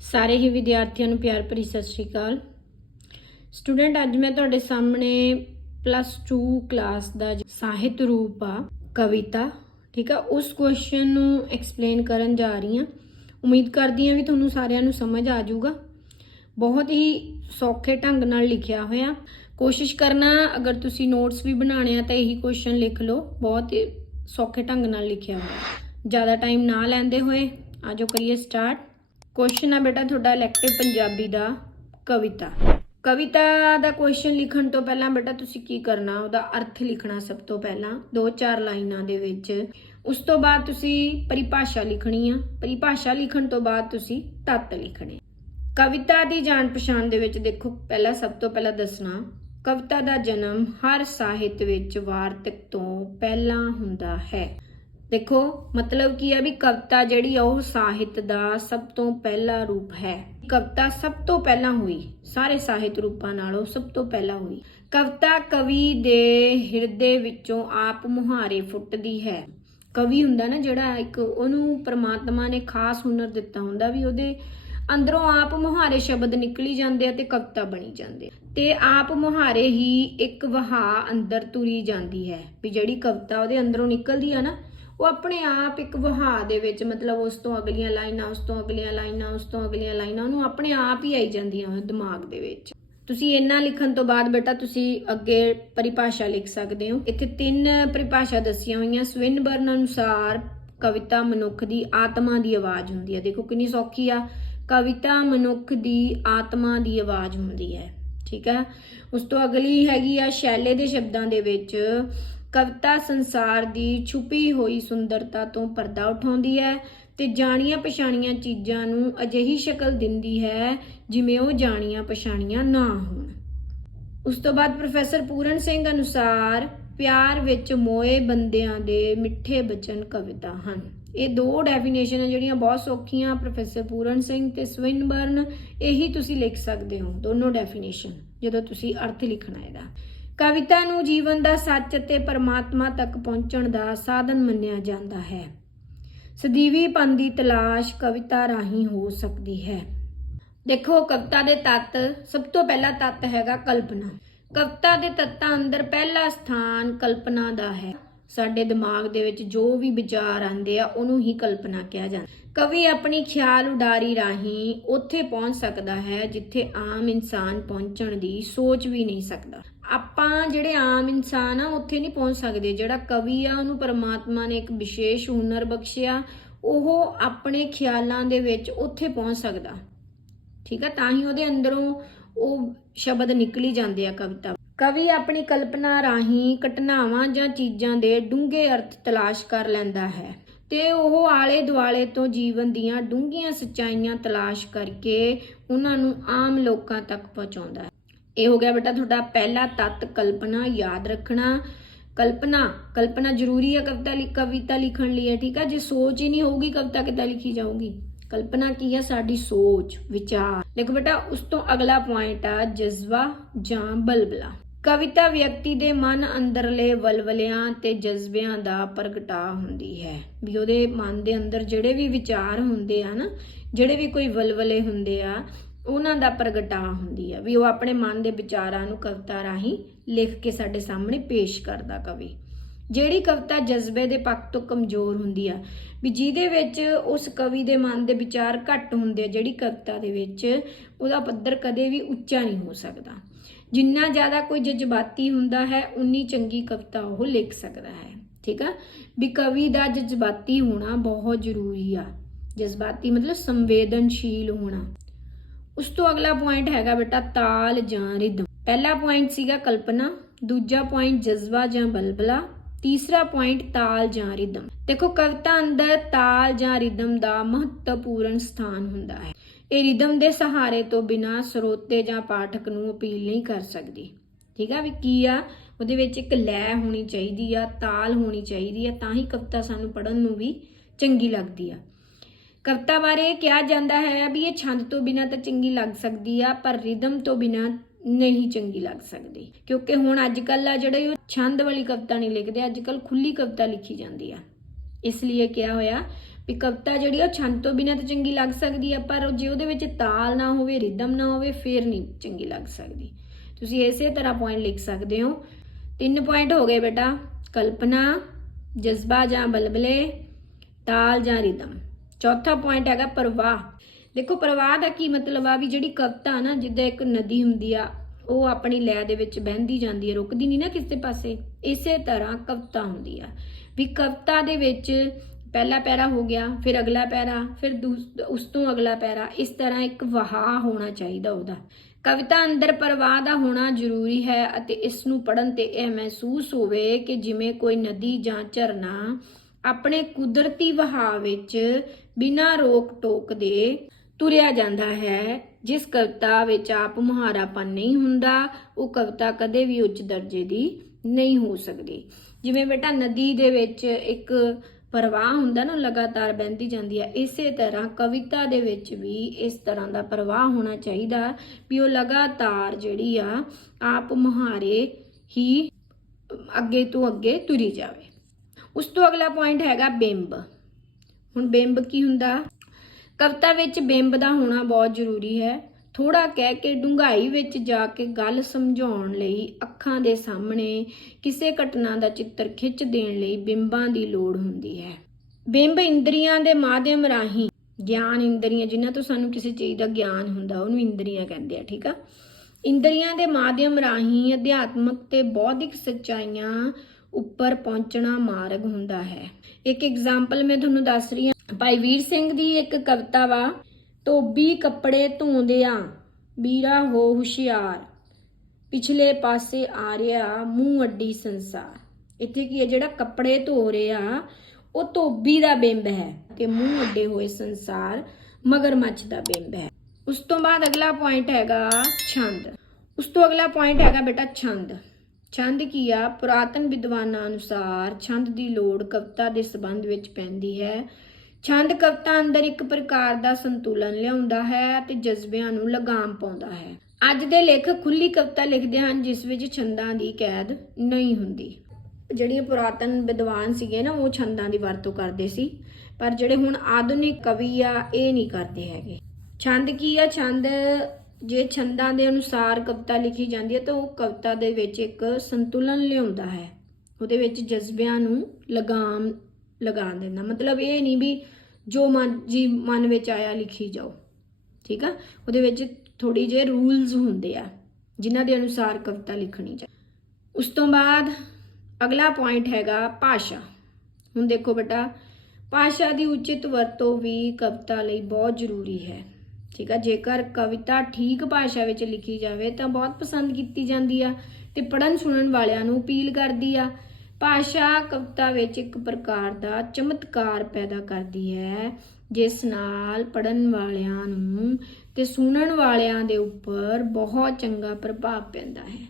ਸਾਰੇ ਹੀ ਵਿਦਿਆਰਥੀਆਂ ਨੂੰ ਪਿਆਰ ਭਰੀ ਸਤਿ ਸ਼੍ਰੀ ਅਕਾਲ। ਸਟੂਡੈਂਟ, ਅੱਜ ਮੈਂ ਤੁਹਾਡੇ ਸਾਹਮਣੇ +2 ਕਲਾਸ ਦਾ ਸਾਹਿਤ ਰੂਪ ਆ ਕਵਿਤਾ, ਠੀਕ ਆ, ਉਸ ਕੁਐਸਚਨ ਨੂੰ ਐਕਸਪਲੇਨ ਕਰਨ ਜਾ ਰਹੀ ਹਾਂ। ਉਮੀਦ ਕਰਦੀ ਹਾਂ ਵੀ ਤੁਹਾਨੂੰ ਸਾਰਿਆਂ ਨੂੰ ਸਮਝ ਆ ਜਾਊਗਾ। ਬਹੁਤ ਹੀ ਸੌਖੇ ਢੰਗ ਨਾਲ ਲਿਖਿਆ ਹੋਇਆ। ਕੋਸ਼ਿਸ਼ ਕਰਨਾ ਅਗਰ ਤੁਸੀਂ ਨੋਟਸ ਵੀ ਬਣਾਉਣੇ ਆ ਤਾਂ ਇਹੀ ਕੁਐਸਚਨ ਲਿਖ ਲਓ। ਬਹੁਤ ਹੀ ਸੌਖੇ ਢੰਗ ਨਾਲ ਲਿਖਿਆ ਹੋਇਆ। ਜ਼ਿਆਦਾ ਟਾਈਮ ਨਾ ਲੈਂਦੇ ਹੋਏ ਆਜੋ ਕਰੀਏ ਸਟਾਰਟ। ਕੁਐਸਚਨ ਆ ਬੇਟਾ ਤੁਹਾਡਾ ਇਲੈਕਟਿਵ ਪੰਜਾਬੀ ਦਾ ਕਵਿਤਾ। ਕਵਿਤਾ ਦਾ ਕੁਐਸਚਨ ਲਿਖਣ ਤੋਂ ਪਹਿਲਾਂ ਬੇਟਾ ਤੁਸੀਂ ਕੀ ਕਰਨਾ, ਉਹਦਾ ਅਰਥ ਲਿਖਣਾ ਸਭ ਤੋਂ ਪਹਿਲਾਂ 2-4 ਲਾਈਨਾਂ ਦੇ ਵਿੱਚ। ਉਸ ਤੋਂ ਬਾਅਦ ਤੁਸੀਂ ਪਰਿਭਾਸ਼ਾ ਲਿਖਣੀ ਆ। ਪਰਿਭਾਸ਼ਾ ਲਿਖਣ ਤੋਂ ਬਾਅਦ ਤੁਸੀਂ ਤੱਤ ਲਿਖਣੇ। ਕਵਿਤਾ ਦੀ ਜਾਣ ਪਛਾਣ ਦੇ ਵਿੱਚ ਦੇਖੋ, ਪਹਿਲਾਂ ਸਭ ਤੋਂ ਪਹਿਲਾਂ ਦੱਸਣਾ ਕਵਿਤਾ ਦਾ ਜਨਮ ਹਰ ਸਾਹਿਤ ਵਿੱਚ ਵਾਰਤਕ ਤੋਂ ਪਹਿਲਾਂ ਹੁੰਦਾ ਹੈ। ਦੇਖੋ ਮਤਲਬ ਕੀ ਆ ਵੀ ਕਵਿਤਾ ਜਿਹੜੀ ਆ ਉਹ ਸਾਹਿਤ ਦਾ ਸਭ ਤੋਂ ਪਹਿਲਾ ਰੂਪ ਹੈ। ਕਵਿਤਾ ਸਭ ਤੋਂ ਪਹਿਲਾਂ ਹੋਈ, ਸਾਰੇ ਸਾਹਿਤ ਰੂਪਾਂ ਨਾਲੋਂ ਸਭ ਤੋਂ ਪਹਿਲਾਂ ਹੋਈ। ਕਵਿਤਾ ਕਵੀ ਦੇ ਹਿਰਦੇ ਵਿੱਚੋਂ ਆਪ ਮੁਹਾਰੇ ਫੁੱਟਦੀ ਹੈ। ਕਵੀ ਹੁੰਦਾ ਨਾ ਜਿਹੜਾ ਇੱਕ, ਉਹਨੂੰ ਪ੍ਰਮਾਤਮਾ ਨੇ ਖਾਸ ਹੁਨਰ ਦਿੱਤਾ ਹੁੰਦਾ ਵੀ ਉਹਦੇ ਅੰਦਰੋਂ ਆਪ ਮੁਹਾਰੇ ਸ਼ਬਦ ਨਿਕਲੀ ਜਾਂਦੇ ਆ ਤੇ ਕਵਿਤਾ ਬਣੀ ਜਾਂਦੀ ਹੈ। ਤੇ ਆਪ ਮੁਹਾਰੇ ਹੀ ਇੱਕ ਵਹਾਅ ਅੰਦਰ ਤੁਰੀ ਜਾਂਦੀ ਹੈ ਵੀ ਜਿਹੜੀ ਕਵਿਤਾ ਉਹਦੇ ਅੰਦਰੋਂ ਨਿਕਲਦੀ ਆ ਨਾ, ਉਹ ਆਪਣੇ ਆਪ ਇੱਕ ਵਹਾਅ ਦੇ ਵਿੱਚ, ਮਤਲਬ ਉਸ ਤੋਂ ਅਗਲੀਆਂ ਲਾਈਨਾਂ, ਉਸ ਤੋਂ ਅਗਲੀਆਂ ਲਾਈਨਾਂ, ਉਸ ਤੋਂ ਅਗਲੀਆਂ ਲਾਈਨਾਂ, ਉਹਨੂੰ ਆਪਣੇ ਆਪ ਹੀ ਆਈ ਜਾਂਦੀਆਂ ਦਿਮਾਗ ਦੇ ਵਿੱਚ। ਤੁਸੀਂ ਇੰਨਾ ਲਿਖਣ ਤੋਂ ਬਾਅਦ ਬੇਟਾ ਤੁਸੀਂ ਅੱਗੇ ਪਰਿਭਾਸ਼ਾ ਲਿਖ ਸਕਦੇ ਹੋ। ਇੱਥੇ 3 ਪਰਿਭਾਸ਼ਾ ਦੱਸੀਆਂ ਹੋਈਆਂ। ਸਵਿਨਬਰਨ ਅਨੁਸਾਰ ਕਵਿਤਾ ਮਨੁੱਖ ਦੀ ਆਤਮਾ ਦੀ ਆਵਾਜ਼ ਹੁੰਦੀ ਹੈ। ਦੇਖੋ ਕਿੰਨੀ ਸੌਖੀ ਆ। ਕਵਿਤਾ ਮਨੁੱਖ ਦੀ ਆਤਮਾ ਦੀ ਆਵਾਜ਼ ਹੁੰਦੀ ਹੈ, ਠੀਕ ਹੈ। ਉਸ ਤੋਂ ਅਗਲੀ ਹੈਗੀ ਆ ਸ਼ੈਲੇ ਦੇ ਸ਼ਬਦਾਂ ਦੇ ਵਿੱਚ, ਕਵਿਤਾ ਸੰਸਾਰ ਦੀ ਛੁਪੀ ਹੋਈ ਸੁੰਦਰਤਾ ਤੋਂ ਪਰਦਾ ਉਠਾਉਂਦੀ ਹੈ ਤੇ ਜਾਣੀਆਂ ਪਛਾਣੀਆਂ ਚੀਜ਼ਾਂ ਨੂੰ ਅਜਿਹੀ ਸ਼ਕਲ ਦਿੰਦੀ ਹੈ ਜਿਵੇਂ ਉਹ ਜਾਣੀਆਂ ਪਛਾਣੀਆਂ ਨਾ ਹੋਣ। ਉਸ ਤੋਂ ਬਾਅਦ ਪ੍ਰੋਫੈਸਰ ਪੂਰਨ ਸਿੰਘ ਅਨੁਸਾਰ ਪਿਆਰ ਵਿੱਚ ਮੋਏ ਬੰਦਿਆਂ ਦੇ ਮਿੱਠੇ ਬਚਨ ਕਵਿਤਾ ਹਨ। ਇਹ 2 ਡੈਫੀਨੇਸ਼ਨ ਹੈ ਜਿਹੜੀਆਂ ਬਹੁਤ ਸੌਖੀਆਂ। ਪ੍ਰੋਫੈਸਰ ਪੂਰਨ ਸਿੰਘ ਤੇ ਸਵਿਨਬਰਨ, ਇਹੀ ਤੁਸੀਂ ਲਿਖ ਸਕਦੇ ਹੋ ਦੋਨੋਂ ਡੈਫੀਨੇਸ਼ਨ ਜਦੋਂ ਤੁਸੀਂ ਅਰਥ ਲਿਖਣਾ ਇਹਦਾ। ਕਵਿਤਾ ਨੂੰ ਜੀਵਨ ਦਾ ਸੱਚ ਅਤੇ ਪਰਮਾਤਮਾ ਤੱਕ ਪਹੁੰਚਣ ਦਾ ਸਾਧਨ ਮੰਨਿਆ ਜਾਂਦਾ ਹੈ। ਸਦੀਵੀਪਨ ਦੀ ਤਲਾਸ਼ ਕਵਿਤਾ ਰਾਹੀਂ ਹੋ ਸਕਦੀ ਹੈ। ਦੇਖੋ ਕਵਿਤਾ ਦੇ ਤੱਤ, ਸਭ ਤੋਂ ਪਹਿਲਾ ਤੱਤ ਹੈਗਾ ਕਲਪਨਾ। ਕਵਿਤਾ ਦੇ ਤੱਤਾਂ ਅੰਦਰ ਪਹਿਲਾ ਸਥਾਨ ਕਲਪਨਾ ਦਾ ਹੈ। ਸਾਡੇ ਦਿਮਾਗ ਦੇ ਵਿੱਚ ਜੋ ਵੀ ਵਿਚਾਰ ਆਉਂਦੇ ਆ ਉਹਨੂੰ ਹੀ ਕਲਪਨਾ ਕਿਹਾ ਜਾਂਦਾ। ਕਵੀ ਆਪਣੀ ਖਿਆਲ ਉਡਾਰੀ ਰਾਹੀਂ ਉੱਥੇ ਪਹੁੰਚ ਸਕਦਾ ਹੈ ਜਿੱਥੇ ਆਮ ਇਨਸਾਨ ਪਹੁੰਚਣ ਦੀ ਸੋਚ ਵੀ ਨਹੀਂ ਸਕਦਾ। ਆਪਾਂ ਜਿਹੜੇ ਆਮ ਇਨਸਾਨ ਆ ਉੱਥੇ ਨਹੀਂ ਪਹੁੰਚ ਸਕਦੇ। ਜਿਹੜਾ ਕਵੀ ਆ ਉਹਨੂੰ ਪਰਮਾਤਮਾ ਨੇ ਇੱਕ ਵਿਸ਼ੇਸ਼ ਹੁਨਰ ਬਖਸ਼ਿਆ, ਉਹ ਆਪਣੇ ਖਿਆਲਾਂ ਦੇ ਵਿੱਚ ਉੱਥੇ ਪਹੁੰਚ ਸਕਦਾ, ਠੀਕ ਆ। ਤਾਂ ਹੀ ਉਹਦੇ ਅੰਦਰੋਂ ਉਹ ਸ਼ਬਦ ਨਿਕਲੀ ਜਾਂਦੇ ਆ ਕਵਿਤਾ। ਕਵੀ ਆਪਣੀ ਕਲਪਨਾ ਰਾਹੀਂ ਘਟਨਾਵਾਂ ਜਾਂ ਚੀਜ਼ਾਂ ਦੇ ਡੂੰਘੇ ਅਰਥ ਤਲਾਸ਼ ਕਰ ਲੈਂਦਾ ਹੈ ਤੇ ਉਹ ਆਲੇ ਦੁਆਲੇ ਤੋਂ ਜੀਵਨ ਦੀਆਂ ਡੂੰਘੀਆਂ ਸੱਚਾਈਆਂ ਤਲਾਸ਼ ਕਰਕੇ ਉਹਨਾਂ ਨੂੰ ਆਮ ਲੋਕਾਂ ਤੱਕ ਪਹੁੰਚਾਉਂਦਾ ਹੈ। ਇਹ ਹੋ ਗਿਆ ਬੇਟਾ ਤੁਹਾਡਾ ਪਹਿਲਾ ਤੱਤ ਕਲਪਨਾ। ਯਾਦ ਰੱਖਣਾ ਕਲਪਨਾ ਜ਼ਰੂਰੀ ਹੈ ਕਵਿਤਾ ਲਿਖਣ ਲਈ, ਠੀਕ ਆ। ਜੇ ਸੋਚ ਹੀ ਨਹੀਂ ਹੋਊਗੀ ਕਵਿਤਾ ਕਿੱਦਾਂ ਲਿਖੀ ਜਾਊਗੀ। ਕਲਪਨਾ ਕੀ ਆ? ਸਾਡੀ ਸੋਚ, ਵਿਚਾਰ। ਦੇਖੋ ਬੇਟਾ ਉਸ ਤੋਂ ਅਗਲਾ ਪੁਆਇੰਟ ਆ ਜਜ਼ਬਾ ਜਾਂ ਬਲਬਲਾ। ਕਵਿਤਾ ਵਿਅਕਤੀ ਦੇ ਮਨ ਅੰਦਰਲੇ ਵਲਵਲਿਆਂ ਤੇ ਜਜ਼ਬਿਆਂ ਦਾ ਪ੍ਰਗਟਾਅ ਹੁੰਦੀ ਹੈ ਵੀ ਉਹਦੇ ਮਨ ਦੇ ਅੰਦਰ ਜਿਹੜੇ ਵੀ ਵਿਚਾਰ ਹੁੰਦੇ ਆ ਨਾ, ਜਿਹੜੇ ਵੀ ਕੋਈ ਵਲਵਲੇ ਹੁੰਦੇ ਆ, ਉਹਨਾਂ ਦਾ ਪ੍ਰਗਟਾਅ ਹੁੰਦੀ ਆ ਵੀ ਉਹ ਆਪਣੇ ਮਨ ਦੇ ਵਿਚਾਰਾਂ ਨੂੰ ਕਵਿਤਾ ਰਾਹੀਂ ਲਿਖ ਕੇ ਸਾਡੇ ਸਾਹਮਣੇ ਪੇਸ਼ ਕਰਦਾ ਕਵੀ। ਜਿਹੜੀ ਕਵਿਤਾ ਜਜ਼ਬੇ ਦੇ ਪੱਖ ਤੋਂ ਕਮਜ਼ੋਰ ਹੁੰਦੀ ਆ, ਵੀ ਜਿਹਦੇ ਵਿੱਚ ਉਸ ਕਵੀ ਦੇ ਮਨ ਦੇ ਵਿਚਾਰ ਘੱਟ ਹੁੰਦੇ ਆ, ਜਿਹੜੀ ਕਵਿਤਾ ਦੇ ਵਿੱਚ ਉਹਦਾ ਪੱਧਰ ਕਦੇ ਵੀ ਉੱਚਾ ਨਹੀਂ ਹੋ ਸਕਦਾ। ਜਿੰਨਾ ਜ਼ਿਆਦਾ ਕੋਈ ਜਜ਼ਬਾਤੀ ਹੁੰਦਾ ਹੈ ਉਨੀ ਚੰਗੀ ਕਵਿਤਾ ਉਹ ਲਿਖ ਸਕਦਾ ਹੈ, ਠੀਕ ਆ। ਵੀ ਕਵੀ ਦਾ ਜਜ਼ਬਾਤੀ ਹੋਣਾ ਬਹੁਤ ਜ਼ਰੂਰੀ ਆ। ਜਜ਼ਬਾਤੀ ਮਤਲਬ ਸੰਵੇਦਨਸ਼ੀਲ ਹੋਣਾ। ਉਸ ਤੋਂ ਅਗਲਾ ਪੁਆਇੰਟ ਹੈਗਾ ਬੇਟਾ ਤਾਲ ਜਾਂ ਰਿਦਮ। ਪਹਿਲਾ ਪੁਆਇੰਟ ਸੀਗਾ ਕਲਪਨਾ, ਦੂਜਾ ਪੁਆਇੰਟ ਜਜ਼ਬਾ ਜਾਂ ਬਲਬਲਾ, ਤੀਸਰਾ ਪੁਆਇੰਟ ਤਾਲ ਜਾਂ ਰਿਦਮ। ਦੇਖੋ ਕਵਿਤਾ ਅੰਦਰ ਤਾਲ ਜਾਂ ਰਿਦਮ ਦਾ ਮਹੱਤਵਪੂਰਨ ਸਥਾਨ ਹੁੰਦਾ ਹੈ। ਇਹ ਰਿਦਮ ਦੇ ਸਹਾਰੇ ਤੋਂ ਬਿਨਾਂ ਸਰੋਤੇ ਜਾਂ ਪਾਠਕ ਨੂੰ ਅਪੀਲ ਨਹੀਂ ਕਰ ਸਕਦੀ, ਠੀਕ ਆ। ਵੀ ਕੀ ਆ ਉਹਦੇ ਵਿੱਚ ਇੱਕ ਲੈਅ ਹੋਣੀ ਚਾਹੀਦੀ ਆ, ਤਾਲ ਹੋਣੀ ਚਾਹੀਦੀ ਆ, ਤਾਂ ਹੀ ਕਵਿਤਾ ਸਾਨੂੰ ਪੜ੍ਹਨ ਨੂੰ ਵੀ ਚੰਗੀ ਲੱਗਦੀ ਆ। ਕਵਿਤਾ ਬਾਰੇ ਕਿਹਾ ਜਾਂਦਾ ਹੈ ਵੀ ਇਹ ਛੰਦ ਤੋਂ ਬਿਨਾਂ ਤਾਂ ਚੰਗੀ ਲੱਗ ਸਕਦੀ ਆ, ਪਰ ਰਿਦਮ ਤੋਂ ਬਿਨਾਂ ਨਹੀਂ ਚੰਗੀ ਲੱਗ ਸਕਦੀ। ਕਿਉਂਕਿ ਹੁਣ ਅੱਜ ਕੱਲ੍ਹ ਆ ਜਿਹੜੇ ਉਹ ਛੰਦ ਵਾਲੀ ਕਵਿਤਾ ਨਹੀਂ ਲਿਖਦੇ, ਅੱਜ ਕੱਲ੍ਹ ਖੁੱਲੀ ਕਵਿਤਾ ਲਿਖੀ ਜਾਂਦੀ ਆ। ਇਸ ਲਈ ਕਿਹਾ ਹੋਇਆ ਵੀ ਕਵਿਤਾ ਜਿਹੜੀ ਉਹ ਛੰਦ ਤੋਂ ਬਿਨਾਂ ਤਾਂ ਚੰਗੀ ਲੱਗ ਸਕਦੀ ਆ, ਪਰ ਜੇ ਉਹਦੇ ਵਿੱਚ ਤਾਲ ਨਾ ਹੋਵੇ, ਰਿਦਮ ਨਾ ਹੋਵੇ, ਫਿਰ ਨਹੀਂ ਚੰਗੀ ਲੱਗ ਸਕਦੀ। ਤੁਸੀਂ ਇਸੇ ਤਰ੍ਹਾਂ ਪੁਆਇੰਟ ਲਿਖ ਸਕਦੇ ਹੋ। 3 ਪੁਆਇੰਟ ਹੋ ਗਏ ਬੇਟਾ, ਕਲਪਨਾ, ਜਜ਼ਬਾ ਜਾਂ ਬਲਬਲੇ, ਤਾਲ ਜਾਂ ਰਿਦਮ। ਚੌਥਾ ਪੁਆਇੰਟ ਹੈਗਾ ਪ੍ਰਵਾਹ। ਦੇਖੋ ਪ੍ਰਵਾਹ ਦਾ ਕੀ ਮਤਲਬ ਆ, ਵੀ ਜਿਹੜੀ ਕਵਿਤਾ ਨਾ ਜਿੱਦਾਂ ਇੱਕ ਨਦੀ ਹੁੰਦੀ ਆ, ਉਹ ਆਪਣੀ ਲੈਅ ਦੇ ਵਿੱਚ ਬਹਿੰਦੀ ਜਾਂਦੀ ਹੈ, ਰੁਕਦੀ ਨਹੀਂ ਨਾ ਕਿਸੇ ਪਾਸੇ। ਇਸੇ ਤਰ੍ਹਾਂ ਕਵਿਤਾ ਹੁੰਦੀ ਆ, ਵੀ ਕਵਿਤਾ ਦੇ ਵਿੱਚ ਪਹਿਲਾ ਪੈਰਾ ਹੋ ਗਿਆ, ਫਿਰ ਅਗਲਾ ਪੈਰਾ, ਫਿਰ ਉਸ ਤੋਂ ਅਗਲਾ ਪੈਰਾ, ਇਸ ਤਰ੍ਹਾਂ ਇੱਕ ਵਹਾਅ ਹੋਣਾ ਚਾਹੀਦਾ ਉਹਦਾ। ਕਵਿਤਾ ਅੰਦਰ ਪ੍ਰਵਾਹ ਦਾ ਹੋਣਾ ਜ਼ਰੂਰੀ ਹੈ ਅਤੇ ਇਸ ਨੂੰ ਪੜ੍ਹਨ ਤੇ ਇਹ ਮਹਿਸੂਸ ਹੋਵੇ ਕਿ ਜਿਵੇਂ ਕੋਈ ਨਦੀ ਜਾਂ ਝਰਨਾ ਆਪਣੇ ਕੁਦਰਤੀ ਵਹਾਅ ਵਿੱਚ ਬਿਨਾਂ ਰੋਕ ਟੋਕ ਦੇ ਤੁਰਿਆ ਜਾਂਦਾ ਹੈ। ਜਿਸ ਕਵਿਤਾ ਵਿੱਚ ਆਪ ਮੁਹਾਰਾਪਨ ਨਹੀਂ ਹੁੰਦਾ, ਉਹ ਕਵਿਤਾ ਕਦੇ ਵੀ ਉੱਚ ਦਰਜੇ ਦੀ ਨਹੀਂ ਹੋ ਸਕਦੀ। ਜਿਵੇਂ ਬੇਟਾ ਨਦੀ ਦੇ ਵਿੱਚ ਇੱਕ ਪ੍ਰਵਾਹ ਹੁੰਦਾ ਨਾ, ਲਗਾਤਾਰ ਬਹਿੰਦੀ ਜਾਂਦੀ ਹੈ, ਇਸੇ ਤਰ੍ਹਾਂ ਕਵਿਤਾ ਦੇ ਵਿੱਚ ਵੀ ਇਸ ਤਰ੍ਹਾਂ ਦਾ ਪ੍ਰਵਾਹ ਹੋਣਾ ਚਾਹੀਦਾ ਵੀ ਉਹ ਲਗਾਤਾਰ ਜਿਹੜੀ ਆ ਆਪ ਮੁਹਾਰੇ ਹੀ ਅੱਗੇ ਤੋਂ ਅੱਗੇ ਤੁਰੀ ਜਾਵੇ। ਉਸ ਤੋਂ ਅਗਲਾ ਪੁਆਇੰਟ ਹੈਗਾ ਬਿੰਬ। ਹੁਣ ਬਿੰਬ ਕੀ ਹੁੰਦਾ? ਕਵਿਤਾ ਵਿੱਚ ਬਿੰਬ ਦਾ ਹੋਣਾ ਬਹੁਤ ਜ਼ਰੂਰੀ ਹੈ। ਥੋੜਾ ਕਹਿ ਕੇ ਡੂੰਘਾਈ ਵਿੱਚ ਜਾ ਕੇ ਗੱਲ ਸਮਝਾਉਣ ਲਈ ਅੱਖਾਂ ਦੇ ਸਾਹਮਣੇ ਕਿਸੇ ਘਟਨਾ ਦਾ ਚਿੱਤਰ ਖਿੱਚ ਦੇਣ ਲਈ ਬਿੰਬਾਂ ਦੀ ਲੋੜ ਹੁੰਦੀ ਹੈ। ਬਿੰਬ ਇੰਦਰੀਆਂ ਦੇ ਮਾਧਿਅਮ ਰਾਹੀਂ, ਗਿਆਨ ਇੰਦਰੀਆਂ ਜਿਨ੍ਹਾਂ ਤੋਂ ਸਾਨੂੰ ਕਿਸੇ ਚੀਜ਼ ਦਾ ਗਿਆਨ ਹੁੰਦਾ ਉਹਨੂੰ ਇੰਦਰੀਆਂ ਕਹਿੰਦੇ ਆ, ਠੀਕ ਆ। ਇੰਦਰੀਆਂ ਦੇ ਮਾਧਿਅਮ ਰਾਹੀਂ ਅਧਿਆਤਮਕ ਤੇ ਬੌਧਿਕ ਸੱਚਾਈਆਂ ਉੱਪਰ ਪਹੁੰਚਣਾ ਮਾਰਗ ਹੁੰਦਾ ਹੈ। ਇੱਕ ਐਗਜ਼ਾਮਪਲ ਮੈਂ ਤੁਹਾਨੂੰ ਦੱਸ ਰਹੀ ਹਾਂ, ਭਾਈ ਵੀਰ ਸਿੰਘ ਦੀ ਇੱਕ ਕਵਿਤਾ ਵਾ, ਧੋਬੀ ਕੱਪੜੇ ਧੋਂਦਿਆਂ ਵੀਰਾ ਹੋ ਹੁਸ਼ਿਆਰ, ਪਿਛਲੇ ਪਾਸੇ ਆ ਰਿਹਾ ਮੂੰਹ ਅੱਡੀ ਸੰਸਾਰ। ਇੱਥੇ ਕੀ ਹੈ, ਜਿਹੜਾ ਕੱਪੜੇ ਧੋ ਰਿਹਾ ਉਹ ਧੋਬੀ ਦਾ ਬਿੰਬ ਹੈ ਤੇ ਮੂੰਹ ਅੱਡੇ ਹੋਏ ਸੰਸਾਰ ਮਗਰਮੱਛ ਦਾ ਬਿੰਬ ਹੈ। ਉਸ ਤੋਂ ਬਾਅਦ ਅਗਲਾ ਪੁਆਇੰਟ ਹੈਗਾ ਛੰਦ। ਉਸ ਤੋਂ ਅਗਲਾ ਪੁਆਇੰਟ ਹੈਗਾ ਬੇਟਾ ਛੰਦ। ਛੰਦ ਕੀ ਆ? ਪੁਰਾਤਨ ਵਿਦਵਾਨਾਂ ਅਨੁਸਾਰ ਛੰਦ ਦੀ ਲੋੜ ਕਵਿਤਾ ਦੇ ਸੰਬੰਧ ਵਿੱਚ ਪੈਂਦੀ ਹੈ। ਛੰਦ ਕਵਿਤਾ ਅੰਦਰ ਇੱਕ ਪ੍ਰਕਾਰ ਦਾ ਸੰਤੁਲਨ ਲਿਆਉਂਦਾ ਹੈ ਤੇ ਜਜ਼ਬਿਆਂ ਨੂੰ ਲਗਾਮ ਪਾਉਂਦਾ ਹੈ। ਅੱਜ ਦੇ ਲੇਖਕ ਖੁੱਲੀ ਕਵਿਤਾ ਲਿਖਦੇ ਹਨ ਜਿਸ ਵਿੱਚ ਛੰਦਾਂ ਦੀ ਕੈਦ ਨਹੀਂ ਹੁੰਦੀ। ਜਿਹੜੀਆਂ ਪੁਰਾਤਨ ਵਿਦਵਾਨ ਸੀਗੇ ਨਾ, ਉਹ ਛੰਦਾਂ ਦੀ ਵਰਤੋਂ ਕਰਦੇ ਸੀ, ਪਰ ਜਿਹੜੇ ਹੁਣ ਆਧੁਨਿਕ ਕਵੀ ਆ ਇਹ ਨਹੀਂ ਕਰਦੇ ਹੈਗੇ। ਛੰਦ ਕੀ ਆ? ਛੰਦ ਜੇ ਛੰਦਾਂ ਦੇ ਅਨੁਸਾਰ ਕਵਿਤਾ ਲਿਖੀ ਜਾਂਦੀ ਹੈ ਤਾਂ ਉਹ ਕਵਿਤਾ ਦੇ ਵਿੱਚ ਇੱਕ ਸੰਤੁਲਨ ਲਿਆਉਂਦਾ ਹੈ, ਉਹਦੇ ਵਿੱਚ ਜਜ਼ਬਿਆਂ ਨੂੰ ਲਗਾਮ ਲਗਾ ਦਿੰਦਾ। ਮਤਲਬ ਇਹ ਨਹੀਂ ਵੀ ਜੋ ਮਨ ਵਿੱਚ ਆਇਆ ਲਿਖੀ ਜਾਓ, ਠੀਕ ਆ। ਉਹਦੇ ਵਿੱਚ ਥੋੜੀ ਜਿਹੇ ਰੂਲਸ ਹੁੰਦੇ ਆ ਜਿਨ੍ਹਾਂ ਦੇ ਅਨੁਸਾਰ ਕਵਿਤਾ ਲਿਖਣੀ ਚਾਹੀਦੀ। ਉਸ ਤੋਂ ਬਾਅਦ ਅਗਲਾ ਪੁਆਇੰਟ ਹੈਗਾ ਭਾਸ਼ਾ। ਹੁਣ ਦੇਖੋ ਬੇਟਾ, ਭਾਸ਼ਾ ਦੀ ਉਚਿਤ ਵਰਤੋਂ ਵੀ ਕਵਿਤਾ ਲਈ ਬਹੁਤ ਜ਼ਰੂਰੀ ਹੈ, ਠੀਕ ਆ। ਜੇਕਰ ਕਵਿਤਾ ਠੀਕ ਭਾਸ਼ਾ ਵਿੱਚ ਲਿਖੀ ਜਾਵੇ ਤਾਂ ਬਹੁਤ ਪਸੰਦ ਕੀਤੀ ਜਾਂਦੀ ਆ ਤੇ ਪੜ੍ਹਨ ਸੁਣਨ ਵਾਲਿਆਂ ਨੂੰ ਅਪੀਲ ਕਰਦੀ ਆ। ਭਾਸ਼ਾ ਕਵਿਤਾ ਵਿੱਚ ਇੱਕ ਪ੍ਰਕਾਰ ਦਾ ਚਮਤਕਾਰ ਪੈਦਾ ਕਰਦੀ ਹੈ ਜਿਸ ਨਾਲ ਪੜ੍ਹਨ ਵਾਲਿਆਂ ਨੂੰ ਤੇ ਸੁਣਨ ਵਾਲਿਆਂ ਦੇ ਉੱਪਰ ਬਹੁਤ ਚੰਗਾ ਪ੍ਰਭਾਵ ਪੈਂਦਾ ਹੈ।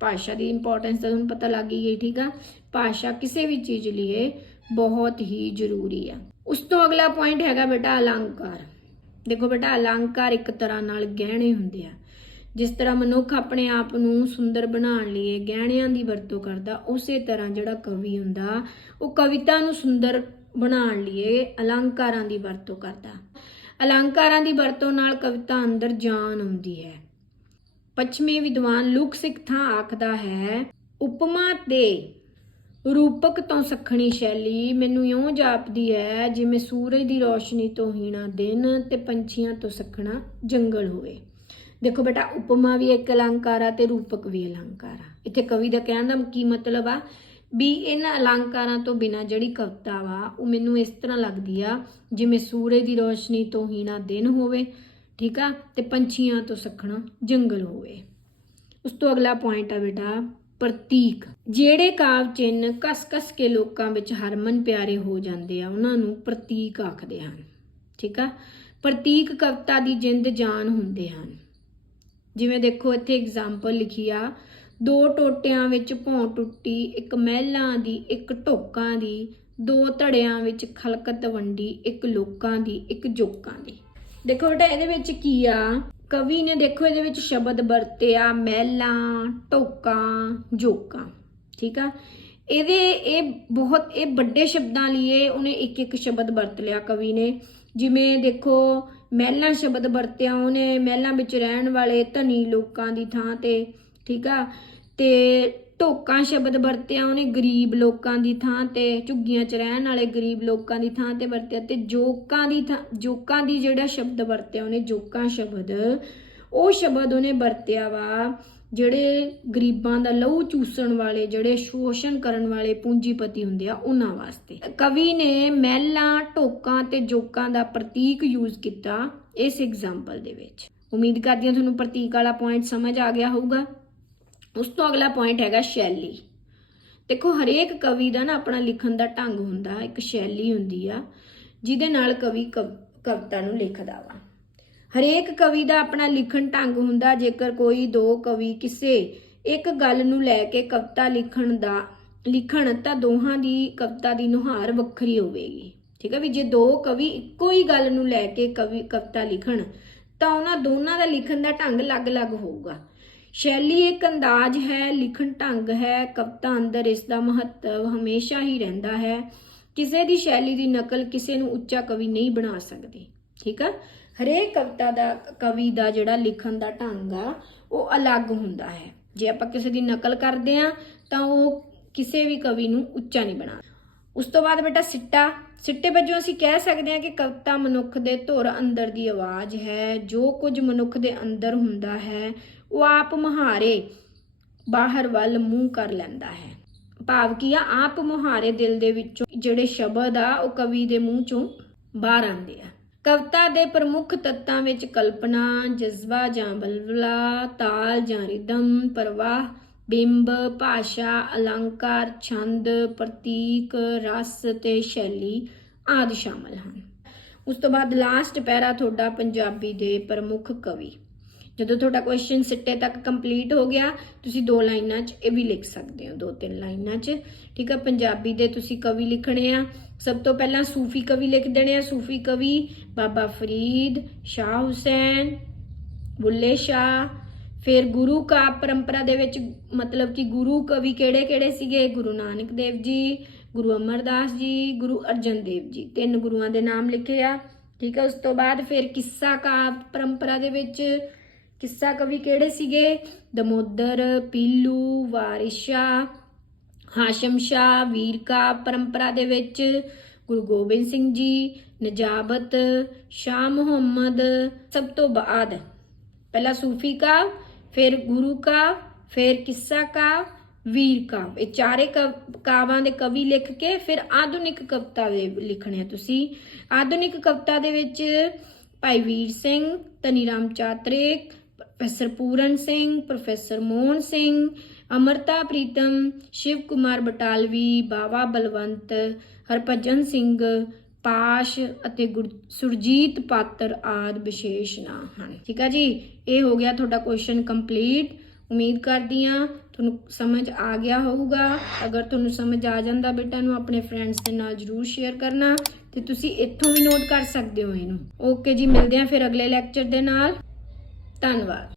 ਭਾਸ਼ਾ ਦੀ ਇੰਪੋਰਟੈਂਸ ਤਾਂ ਤੁਹਾਨੂੰ ਪਤਾ ਲੱਗ ਹੀ ਗਈ, ਠੀਕ ਆ। ਭਾਸ਼ਾ ਕਿਸੇ ਵੀ ਚੀਜ਼ ਲਈ ਬਹੁਤ ਹੀ ਜ਼ਰੂਰੀ ਆ। ਉਸ ਤੋਂ ਅਗਲਾ ਪੁਆਇੰਟ ਹੈਗਾ ਬੇਟਾ ਅਲੰਕਾਰ। ਦੇਖੋ ਬੇਟਾ, ਅਲੰਕਾਰ ਇੱਕ ਤਰ੍ਹਾਂ ਨਾਲ ਗਹਿਣੇ ਹੁੰਦੇ ਆ। ਜਿਸ ਤਰ੍ਹਾਂ ਮਨੁੱਖ ਆਪਣੇ ਆਪ ਨੂੰ ਸੁੰਦਰ ਬਣਾਉਣ ਲਈ ਗਹਿਣਿਆਂ ਦੀ ਵਰਤੋਂ ਕਰਦਾ, ਉਸੇ ਤਰ੍ਹਾਂ ਜਿਹੜਾ ਕਵੀ ਹੁੰਦਾ ਉਹ ਕਵਿਤਾ ਨੂੰ ਸੁੰਦਰ ਬਣਾਉਣ ਲਈ ਅਲੰਕਾਰਾਂ ਦੀ ਵਰਤੋਂ ਕਰਦਾ। ਅਲੰਕਾਰਾਂ ਦੀ ਵਰਤੋਂ ਨਾਲ ਕਵਿਤਾ ਅੰਦਰ ਜਾਨ ਆਉਂਦੀ ਹੈ। ਪੱਛਮੀ ਵਿਦਵਾਨ ਲੁਕ ਸਿੱਖਾਂ ਆਖਦਾ ਹੈ, ਉਪਮਾ ਤੇ ਰੂਪਕ ਤੋਂ ਸੱਖਣੀ ਸ਼ੈਲੀ ਮੈਨੂੰ ਇਉਂ ਜਾਪਦੀ ਹੈ ਜਿਵੇਂ ਸੂਰਜ ਦੀ ਰੋਸ਼ਨੀ ਤੋਂ ਹੀਣਾ ਦਿਨ ਤੇ ਪੰਛੀਆਂ ਤੋਂ ਸੱਖਣਾ ਜੰਗਲ ਹੋਵੇ। ਦੇਖੋ ਬੇਟਾ, ਉਪਮਾ ਵੀ ਇੱਕ ਅਲੰਕਾਰ ਆ ਤੇ ਰੂਪਕ ਵੀ ਅਲੰਕਾਰ ਆ। ਇੱਥੇ ਕਵੀ ਦਾ ਕਹਿਣ ਦਾ ਕੀ ਮਤਲਬ ਆ ਵੀ ਇਹਨਾਂ ਅਲੰਕਾਰਾਂ ਤੋਂ ਬਿਨਾਂ ਜਿਹੜੀ ਕਵਿਤਾ ਵਾ ਉਹ ਮੈਨੂੰ ਇਸ ਤਰ੍ਹਾਂ ਲੱਗਦੀ ਆ ਜਿਵੇਂ ਸੂਰਜ ਦੀ ਰੋਸ਼ਨੀ ਤੋਂ ਹੀਣਾ ਦਿਨ ਹੋਵੇ, ਠੀਕ ਆ, ਤੇ ਪੰਛੀਆਂ ਤੋਂ ਸੱਖਣਾ ਜੰਗਲ ਹੋਵੇ। ਉਸ ਤੋਂ ਅਗਲਾ ਪੁਆਇੰਟ ਆ ਬੇਟਾ ਪ੍ਰਤੀਕ। ਜਿਹੜੇ ਕਾਵ ਚਿੰਨ੍ਹ ਕਸ-ਕਸ ਕੇ ਲੋਕਾਂ ਵਿੱਚ ਹਰਮਨ ਪਿਆਰੇ ਹੋ ਜਾਂਦੇ ਆ ਉਹਨਾਂ ਨੂੰ ਪ੍ਰਤੀਕ ਆਖਦੇ ਹਨ, ਠੀਕ ਆ। ਪ੍ਰਤੀਕ ਕਵਿਤਾ ਦੀ ਜਿੰਦ ਜਾਨ ਹੁੰਦੇ ਹਨ। ਜਿਵੇਂ ਦੇਖੋ ਇੱਥੇ ਐਗਜ਼ਾਮਪਲ ਲਿਖੀ ਆ, 2 ਟੋਟਿਆਂ ਵਿੱਚ ਭੌਂ ਟੁੱਟੀ, ਇੱਕ ਮਹਿਲਾਂ ਦੀ, ਇੱਕ ਢੋਕਾਂ ਦੀ, 2 ਧੜਿਆਂ ਵਿੱਚ ਖਲਕਤ ਵੰਡੀ, ਇੱਕ ਲੋਕਾਂ ਦੀ, ਇੱਕ ਜੋਕਾਂ ਦੀ। ਦੇਖੋ ਬੇਟਾ, ਇਹਦੇ ਵਿੱਚ ਕੀ ਆ, ਕਵੀ ਨੇ ਦੇਖੋ ਇਹਦੇ ਵਿੱਚ ਸ਼ਬਦ ਵਰਤੇ ਆ ਮਹਿਲਾਂ, ਢੋਕਾਂ, ਜੋਕਾਂ, ਠੀਕ ਆ। ਇਹ ਬਹੁਤ ਇਹ ਵੱਡੇ ਸ਼ਬਦਾਂ ਲਈ ਉਹਨੇ ਇੱਕ ਇੱਕ ਸ਼ਬਦ ਵਰਤ ਲਿਆ ਕਵੀ ਨੇ। ਜਿਵੇਂ ਦੇਖੋ ਮਹਿਲਾਂ ਸ਼ਬਦ ਵਰਤਿਆ ਉਹਨੇ, ਮਹਿਲਾਂ ਵਿੱਚ ਰਹਿਣ ਵਾਲੇ ਧਨੀ ਲੋਕਾਂ ਦੀ ਥਾਂ ਤੇ, ਠੀਕ ਆ। ਤੇ ਢੋਕਾਂ ਸ਼ਬਦ ਵਰਤਿਆ ਉਹਨੇ ਗਰੀਬ ਲੋਕਾਂ ਦੀ ਥਾਂ ਤੇ, ਝੁੱਗੀਆਂ 'ਚ ਰਹਿਣ ਵਾਲੇ ਗਰੀਬ ਲੋਕਾਂ ਦੀ ਥਾਂ ਤੇ ਵਰਤਿਆ। ਤੇ ਜੋਕਾਂ ਦੀ ਜਿਹੜਾ ਸ਼ਬਦ ਵਰਤਿਆ ਉਹਨੇ, ਜੋਕਾਂ ਸ਼ਬਦ, ਉਹ ਸ਼ਬਦ ਉਹਨੇ ਵਰਤਿਆ ਵਾ ਜਿਹੜੇ ਗਰੀਬਾਂ ਦਾ ਲਹੂ ਚੂਸਣ ਵਾਲੇ, ਜਿਹੜੇ ਸ਼ੋਸ਼ਣ ਕਰਨ ਵਾਲੇ ਪੂੰਜੀਪਤੀ ਹੁੰਦੇ ਆ ਉਹਨਾਂ ਵਾਸਤੇ। ਕਵੀ ਨੇ ਮਹਿਲਾਂ, ਢੋਕਾਂ ਤੇ ਜੋਕਾਂ ਦਾ ਪ੍ਰਤੀਕ ਯੂਜ਼ ਕੀਤਾ ਇਸ ਐਗਜ਼ਾਮਪਲ ਦੇ ਵਿੱਚ। ਉਮੀਦ ਕਰਦੀ ਹਾਂ ਤੁਹਾਨੂੰ ਪ੍ਰਤੀਕ ਵਾਲਾ ਪੁਆਇੰਟ ਸਮਝ ਆ ਗਿਆ ਹੋਊਗਾ। ਉਸ ਤੋਂ ਅਗਲਾ ਪੁਆਇੰਟ ਹੈਗਾ ਸ਼ੈਲੀ। ਦੇਖੋ ਹਰੇਕ ਕਵੀ ਦਾ ਨਾ ਆਪਣਾ ਲਿਖਣ ਦਾ ਢੰਗ ਹੁੰਦਾ, ਇੱਕ ਸ਼ੈਲੀ ਹੁੰਦੀ ਆ ਜਿਹਦੇ ਨਾਲ ਕਵੀ ਕਵਿਤਾ ਨੂੰ ਲਿਖਦਾ ਵਾ। ਹਰੇਕ ਕਵੀ ਦਾ ਆਪਣਾ ਲਿਖਣ ਢੰਗ ਹੁੰਦਾ। ਜੇਕਰ ਕੋਈ ਦੋ ਕਵੀ ਕਿਸੇ ਇੱਕ ਗੱਲ ਨੂੰ ਲੈ ਕੇ ਕਵਿਤਾ ਲਿਖਣ ਤਾਂ ਦੋਹਾਂ ਦੀ ਕਵਿਤਾ ਦੀ ਨੁਹਾਰ ਵੱਖਰੀ ਹੋਵੇਗੀ, ਠੀਕ ਹੈ ਵੀ। ਜੇ ਦੋ ਕਵੀ ਇੱਕੋ ਹੀ ਗੱਲ ਨੂੰ ਲੈ ਕੇ ਕਵਿਤਾ ਲਿਖਣ ਤਾਂ ਉਹਨਾਂ ਦੋਨਾਂ ਦਾ ਲਿਖਣ ਦਾ ਢੰਗ ਅਲੱਗ-ਅਲੱਗ ਹੋਊਗਾ। ਸ਼ੈਲੀ ਇੱਕ ਅੰਦਾਜ਼ ਹੈ, ਲਿਖਣ ਢੰਗ ਹੈ। ਕਵਿਤਾ ਅੰਦਰ ਇਸ ਦਾ ਮਹੱਤਵ ਹਮੇਸ਼ਾ ਹੀ ਰਹਿੰਦਾ ਹੈ। ਕਿਸੇ ਦੀ ਸ਼ੈਲੀ ਦੀ ਨਕਲ ਕਿਸੇ ਨੂੰ ਉੱਚਾ ਕਵੀ ਨਹੀਂ ਬਣਾ ਸਕਦੀ, ਠੀਕ ਆ। ਹਰੇਕ ਕਵੀ ਦਾ ਜਿਹੜਾ ਲਿਖਣ ਦਾ ਢੰਗ ਆ ਉਹ ਅਲੱਗ ਹੁੰਦਾ ਹੈ। ਜੇ ਆਪਾਂ ਕਿਸੇ ਦੀ ਨਕਲ ਕਰਦੇ ਆ ਤਾਂ ਉਹ ਕਿਸੇ ਵੀ ਕਵੀ ਨੂੰ ਉੱਚਾ ਨਹੀਂ ਬਣਾ। ਉਸ ਤੋਂ ਬਾਅਦ ਬੇਟਾ ਸਿੱਟੇ ਵਜੋਂ ਅਸੀਂ ਕਹਿ ਸਕਦੇ ਹਾਂ ਕਿ ਕਵਿਤਾ ਮਨੁੱਖ ਦੇ ਧੁਰ ਅੰਦਰ ਦੀ ਆਵਾਜ਼ ਹੈ। ਜੋ ਕੁਝ ਮਨੁੱਖ ਦੇ ਅੰਦਰ ਹੁੰਦਾ ਹੈ ਉਹ ਆਪ ਮੁਹਾਰੇ ਬਾਹਰ ਵੱਲ ਮੂੰਹ ਕਰ ਲੈਂਦਾ ਹੈ। ਭਾਵ ਕੀ ਆ, ਆਪ ਮੁਹਾਰੇ ਦਿਲ ਦੇ ਵਿੱਚੋਂ ਜਿਹੜੇ ਸ਼ਬਦ ਆ ਉਹ ਕਵੀ ਦੇ ਮੂੰਹ ਚੋਂ ਬਾਹਰ ਆਉਂਦੇ ਆ। ਕਵਿਤਾ ਦੇ ਪ੍ਰਮੁੱਖ ਤੱਤਾਂ ਵਿੱਚ ਕਲਪਨਾ, ਜਜ਼ਬਾ ਜਾਂ ਬਲਬਲਾ, ਤਾਲ ਜਾਂ ਰਿਦਮ, ਪ੍ਰਵਾਹ, ਬਿੰਬ, ਭਾਸ਼ਾ, ਅਲੰਕਾਰ, ਛੰਦ, ਪ੍ਰਤੀਕ, ਰਸ ਤੇ ਸ਼ੈਲੀ ਆਦਿ ਸ਼ਾਮਲ ਹਨ। ਉਸ ਤੋਂ ਬਾਅਦ ਲਾਸਟ ਪੈਰਾ ਤੁਹਾਡਾ ਪੰਜਾਬੀ ਦੇ ਪ੍ਰਮੁੱਖ ਕਵੀ। ਜਦੋਂ ਤੁਹਾਡਾ ਕੁਐਸਚਨ ਸਿੱਟੇ ਤੱਕ ਕੰਪਲੀਟ ਹੋ ਗਿਆ, ਤੁਸੀਂ 2 ਲਾਈਨਾਂ 'ਚ ਇਹ ਵੀ ਲਿਖ ਸਕਦੇ ਹੋ, 2-3 ਲਾਈਨਾਂ 'ਚ, ਠੀਕ ਆ। ਪੰਜਾਬੀ ਦੇ ਤੁਸੀਂ ਕਵੀ ਲਿਖਣੇ ਆ। ਸਭ ਤੋਂ ਪਹਿਲਾਂ ਸੂਫੀ ਕਵੀ ਲਿਖ ਦੇਣੇ ਆ। ਸੂਫੀ ਕਵੀ ਬਾਬਾ ਫਰੀਦ, ਸ਼ਾਹ ਹੁਸੈਨ, ਬੁੱਲੇ ਸ਼ਾਹ। ਫਿਰ ਗੁਰੂ ਕਾਵਿ ਪਰੰਪਰਾ ਦੇ ਵਿੱਚ ਮਤਲਬ ਕਿ ਗੁਰੂ ਕਵੀ ਕਿਹੜੇ ਸੀਗੇ? ਗੁਰੂ ਨਾਨਕ ਦੇਵ ਜੀ, ਗੁਰੂ ਅਮਰਦਾਸ ਜੀ, ਗੁਰੂ ਅਰਜਨ ਦੇਵ ਜੀ। 3 ਗੁਰੂਆਂ ਦੇ ਨਾਮ ਲਿਖੇ ਆ, ਠੀਕ ਆ। ਉਸ ਤੋਂ ਬਾਅਦ ਫਿਰ ਕਿੱਸਾ ਕਾਵਿ ਪਰੰਪਰਾ ਦੇ ਵਿੱਚ ਕਿੱਸਾ ਕਵੀ ਕਿਹੜੇ ਸੀਗੇ? ਦਮੋਦਰ, ਪੀਲੂ, ਵਾਰਿਸ ਸ਼ਾਹ, ਹਾਸ਼ਮ ਸ਼ਾਹ। ਵੀਰ ਕਾਵਿ ਪਰੰਪਰਾ ਦੇ ਵਿੱਚ ਗੁਰੂ ਗੋਬਿੰਦ ਸਿੰਘ ਜੀ, ਨਜਾਬਤ, ਸ਼ਾਹ ਮੁਹੰਮਦ। ਸਭ ਤੋਂ ਬਾਅਦ ਪਹਿਲਾਂ ਸੂਫੀ ਕਾਵਿ, ਫਿਰ ਗੁਰੂ ਕਾਵਿ, ਫਿਰ ਕਿੱਸਾ ਕਾਵਿ, ਵੀਰ ਕਾਵਿ। ਇਹ ਚਾਰੇ ਕਾਵਾਂ ਦੇ ਕਵੀ ਲਿਖ ਕੇ ਫਿਰ ਆਧੁਨਿਕ ਕਵਿਤਾ ਦੇ ਲਿਖਣੇ ਆ ਤੁਸੀਂ। ਆਧੁਨਿਕ ਕਵਿਤਾ ਦੇ ਵਿੱਚ ਭਾਈ ਵੀਰ ਸਿੰਘ, ਧਨੀ ਰਾਮ ਚਾਤ੍ਰਿਕ, ਪ੍ਰੋਫੈਸਰ ਪੂਰਨ ਸਿੰਘ, ਪ੍ਰੋਫੈਸਰ ਮੋਹਨ ਸਿੰਘ, ਅਮਰਤਾ ਪ੍ਰੀਤਮ, ਸ਼ਿਵ ਕੁਮਾਰ ਬਟਾਲਵੀ, ਬਾਵਾ ਬਲਵੰਤ, ਹਰਭਜਨ ਸਿੰਘ, ਪਾਸ਼ ਅਤੇ ਸੁਰਜੀਤ ਪਾਤਰ ਆਦਿ ਵਿਸ਼ੇਸ਼ ਨਾਂ ਹਨ, ਠੀਕ ਆ ਜੀ। ਇਹ ਹੋ ਗਿਆ ਤੁਹਾਡਾ ਕੁਐਸਚਨ ਕੰਪਲੀਟ। ਉਮੀਦ ਕਰਦੀ ਹਾਂ ਤੁਹਾਨੂੰ ਸਮਝ ਆ ਗਿਆ ਹੋਊਗਾ। ਅਗਰ ਤੁਹਾਨੂੰ ਸਮਝ ਆ ਜਾਂਦਾ ਬੇਟਾ ਨੂੰ ਆਪਣੇ ਫਰੈਂਡਸ ਦੇ ਨਾਲ ਜ਼ਰੂਰ ਸ਼ੇਅਰ ਕਰਨਾ ਤੇ ਤੁਸੀਂ ਇੱਥੋਂ ਵੀ ਨੋਟ ਕਰ ਸਕਦੇ ਹੋ ਇਹਨੂੰ। ਓਕੇ ਜੀ, ਮਿਲਦੇ ਹਾਂ ਫਿਰ ਅਗਲੇ ਲੈਕਚਰ ਦੇ ਨਾਲ। ਧੰਨਵਾਦ।